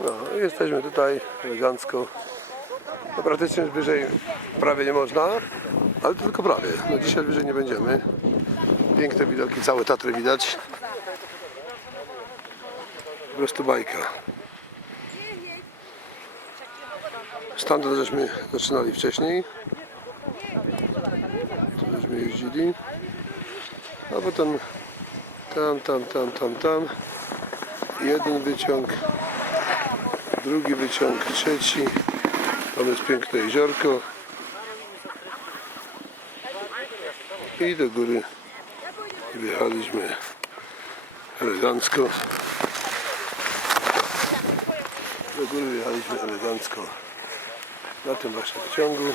No, jesteśmy tutaj elegancko. No, praktycznie wyżej prawie nie można, ale to tylko prawie. No, dzisiaj wyżej nie będziemy. Piękne widoki, całe Tatry widać. Po prostu bajka. Stamtąd żeśmy zaczynali wcześniej. Tu żeśmy jeździli. A potem tam, tam, tam, tam, tam. Jeden wyciąg, drugi wyciąg, trzeci. Tam jest piękne jeziorko. I do góry wjechaliśmy elegancko. Do góry wjechaliśmy elegancko na tym właśnie wyciągu.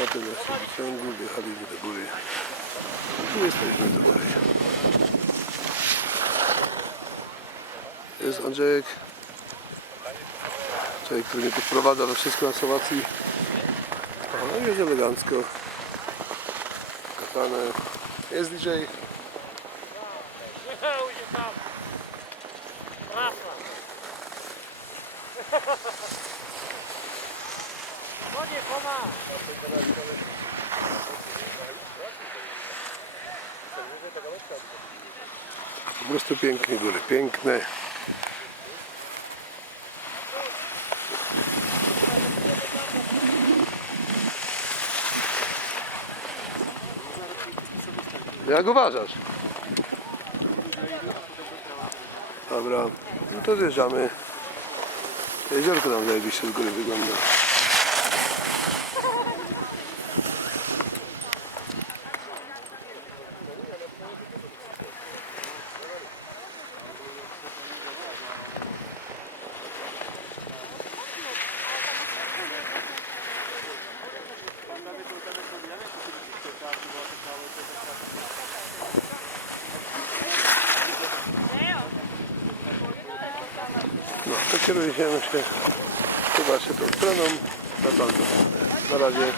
Na tym właśnie wyciągu wjechaliśmy do góry. I jesteśmy tutaj. Jest Andrzejek. Człowiek, który mnie podprowadza we wszystko na Słowacji. O, jest elegancko. Katane. Jest DJ. No nie pomaga. Po prostu pięknie góry, piękne. Jak uważasz? Dobra, no to zjeżdżamy. Jeziorko tam zajebiście z góry wygląda. No, to kierujemy się chyba się tą stroną. Na, stronę. na razie